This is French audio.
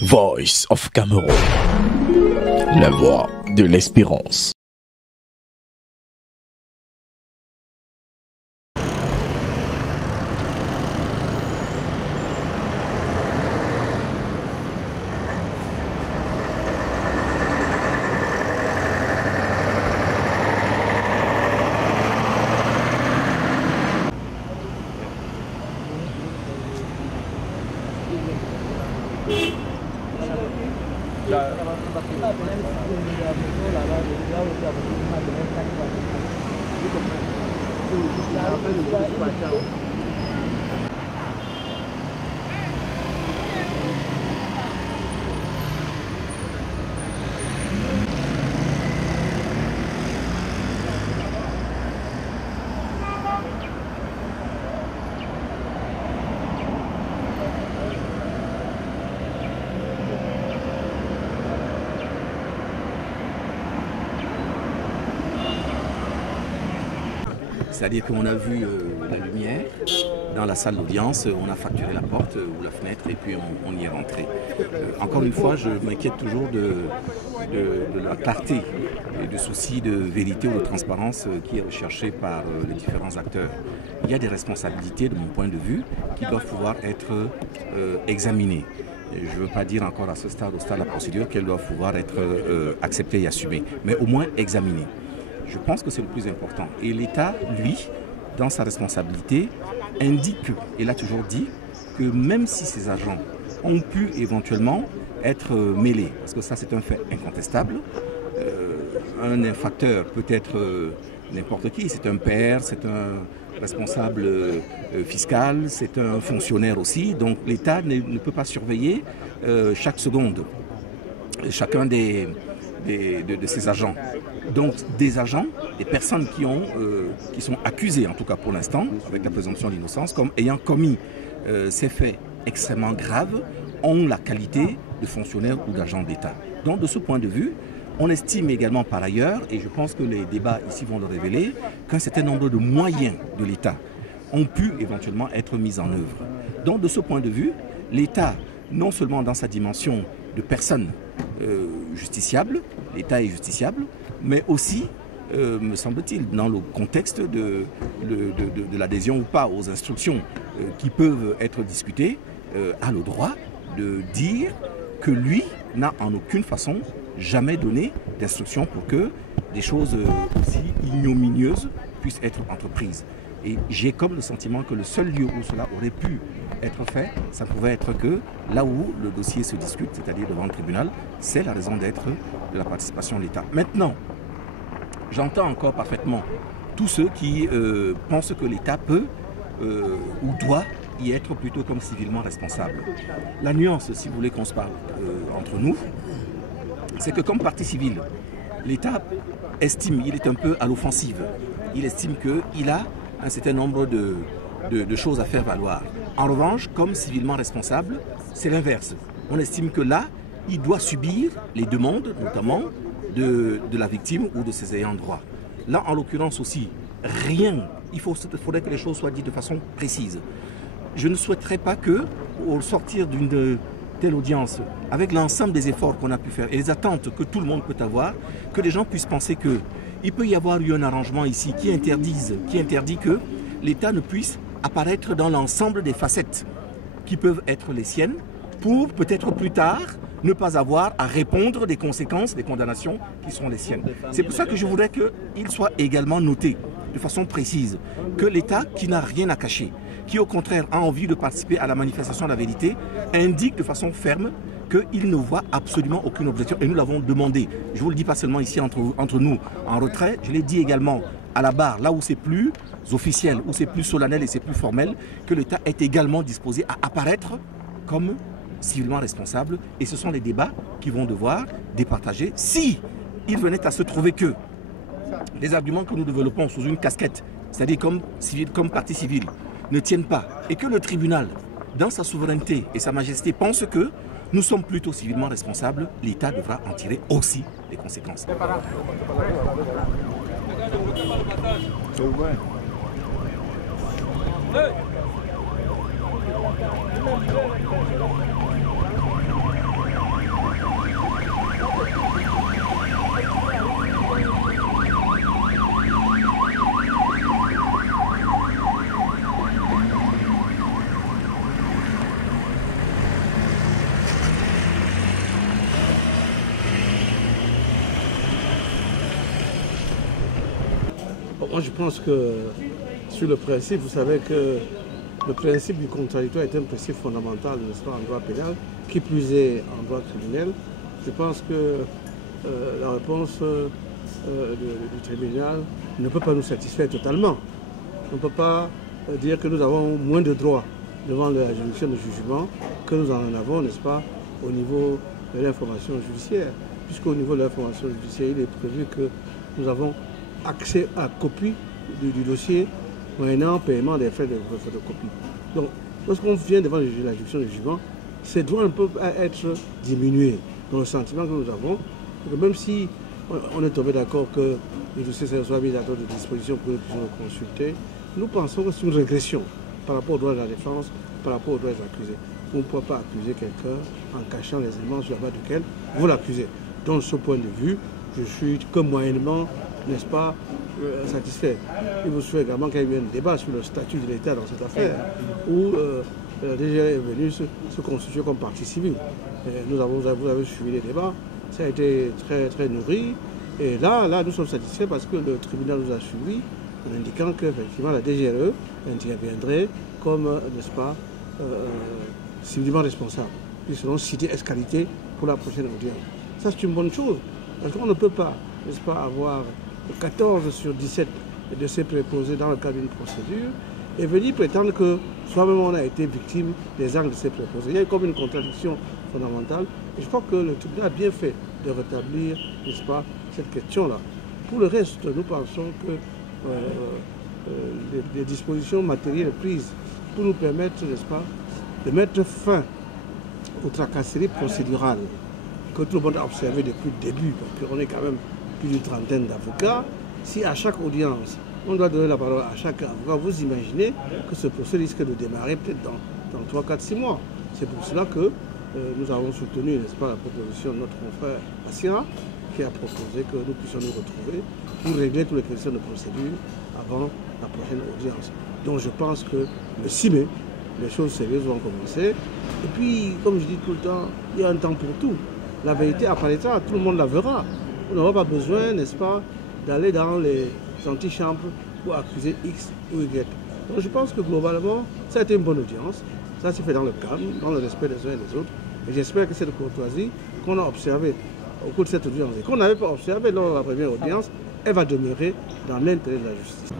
Voice of Cameroun, la voix de l'espérance. C'est-à-dire qu'on a vu la lumière dans la salle d'audience, on a facturé la porte ou la fenêtre et puis on y est rentré. Encore une fois, je m'inquiète toujours de la clarté et du souci de vérité ou de transparence qui est recherché par les différents acteurs. Il y a des responsabilités, de mon point de vue, qui doivent pouvoir être examinées. Je ne veux pas dire encore à ce stade, au stade de la procédure, qu'elles doivent pouvoir être acceptées et assumées, mais au moins examinées. Je pense que c'est le plus important. Et l'État, lui, dans sa responsabilité, indique, et l'a toujours dit, que même si ces agents ont pu éventuellement être mêlés, parce que ça c'est un fait incontestable, un infracteur peut être n'importe qui, c'est un père, c'est un responsable fiscal, c'est un fonctionnaire aussi, donc l'État ne peut pas surveiller chaque seconde chacun de ces agents. Donc des agents, des personnes qui sont accusées, en tout cas pour l'instant, avec la présomption d'innocence, comme ayant commis ces faits extrêmement graves, ont la qualité de fonctionnaires ou d'agents d'État. Donc de ce point de vue, on estime également par ailleurs, et je pense que les débats ici vont le révéler, qu'un certain nombre de moyens de l'État ont pu éventuellement être mis en œuvre. Donc de ce point de vue, l'État, non seulement dans sa dimension de personne justiciable, l'État est justiciable, mais aussi, me semble-t-il, dans le contexte de l'adhésion ou pas aux instructions qui peuvent être discutées, a le droit de dire que lui n'a en aucune façon jamais donné d'instructions pour que des choses aussi ignominieuses puissent être entreprises. Et j'ai comme le sentiment que le seul lieu où cela aurait pu être fait, ça pouvait être que là où le dossier se discute, c'est-à-dire devant le tribunal, c'est la raison d'être de la participation de l'État. Maintenant, j'entends encore parfaitement tous ceux qui pensent que l'État peut ou doit y être plutôt comme civilement responsable. La nuance, si vous voulez qu'on se parle entre nous, c'est que comme partie civile, l'État estime, il est un peu à l'offensive, il estime qu'il a un certain nombre de choses à faire valoir. En revanche, comme civilement responsable, c'est l'inverse. On estime que là, il doit subir les demandes, notamment, de la victime ou de ses ayants droit. Là, en l'occurrence aussi, rien. Il faudrait que les choses soient dites de façon précise. Je ne souhaiterais pas que, au sortir d'une telle audience, avec l'ensemble des efforts qu'on a pu faire et les attentes que tout le monde peut avoir, que les gens puissent penser qu'il peut y avoir eu un arrangement ici qui interdit que l'État ne puisse apparaître dans l'ensemble des facettes qui peuvent être les siennes pour peut-être plus tard ne pas avoir à répondre des conséquences, des condamnations qui seront les siennes. C'est pour ça que je voudrais qu'il soit également noté de façon précise que l'État, qui n'a rien à cacher, qui au contraire a envie de participer à la manifestation de la vérité, indique de façon ferme qu'il ne voit absolument aucune objection. Et nous l'avons demandé. Je ne vous le dis pas seulement ici entre nous en retrait, je l'ai dit également à la barre, là où c'est plus officiel, où c'est plus solennel et c'est plus formel, que l'État est également disposé à apparaître comme civilement responsable. Et ce sont les débats qui vont devoir départager si il venait à se trouver que les arguments que nous développons sous une casquette, c'est-à-dire comme partie civile, ne tiennent pas et que le tribunal, dans sa souveraineté et sa majesté, pense que nous sommes plutôt civilement responsables, l'État devra en tirer aussi les conséquences. Moi, je pense que sur le principe, vous savez que le principe du contradictoire est un principe fondamental, n'est-ce pas, en droit pénal, qui plus est en droit criminel. Je pense que la réponse du tribunal ne peut pas nous satisfaire totalement. On ne peut pas dire que nous avons moins de droits devant la juridiction de jugement que nous en avons, n'est-ce pas, au niveau de l'information judiciaire. Puisqu'au niveau de l'information judiciaire, il est prévu que nous avons accès à copie du dossier moyennant paiement des frais de photocopie. Donc, lorsqu'on vient devant la juridiction de jugement, ces droits ne peuvent pas être diminués. Dans le sentiment que nous avons, que même si on est tombé d'accord que le dossier soit mis à notre disposition pour que nous puissions le consulter, nous pensons que c'est une régression par rapport aux droits de la défense, par rapport aux droits des accusés. On ne peut pas accuser quelqu'un en cachant les éléments sur la base duquel vous l'accusez. Donc, de ce point de vue, je suis que moyennement, n'est-ce pas, satisfait. Il vous souhaite également qu'il y ait un débat sur le statut de l'État dans cette affaire, où la DGE est venue se constituer comme partie civile. Vous avez suivi les débats, ça a été très, très nourri. Et là, nous sommes satisfaits parce que le tribunal nous a suivis en indiquant qu'effectivement la DGE interviendrait comme, n'est-ce pas, civilement responsable. Ils seront cités escalité pour la prochaine audience. Ça, c'est une bonne chose. Parce qu'on ne peut pas, n'est-ce pas, avoir 14 sur 17 de ces préposés dans le cadre d'une procédure et venir prétendre que soi-même on a été victime des actes de ces préposés. Il y a comme une contradiction fondamentale. Et je crois que le tribunal a bien fait de rétablir, n'est-ce pas, cette question-là. Pour le reste, nous pensons que les dispositions matérielles prises pour nous permettre, n'est-ce pas, de mettre fin aux tracasseries procédurales que tout le monde a observé depuis le début, parce qu'on est quand même plus d'une trentaine d'avocats. Si à chaque audience, on doit donner la parole à chaque avocat, vous imaginez que ce procès risque de démarrer peut-être dans 3, 4, 6 mois. C'est pour cela que nous avons soutenu, n'est-ce pas, la proposition de notre confrère Assira, qui a proposé que nous puissions nous retrouver pour régler toutes les questions de procédure avant la prochaine audience. Donc je pense que le 6 mai, les choses sérieuses vont commencer. Et puis, comme je dis tout le temps, il y a un temps pour tout. La vérité apparaîtra, tout le monde la verra. On n'aura pas besoin, n'est-ce pas, d'aller dans les antichambres pour accuser X ou Y. Donc je pense que globalement, ça a été une bonne audience. Ça s'est fait dans le calme, dans le respect des uns et des autres. Et j'espère que cette courtoisie qu'on a observée au cours de cette audience et qu'on n'avait pas observée lors de la première audience, elle va demeurer dans l'intérêt de la justice.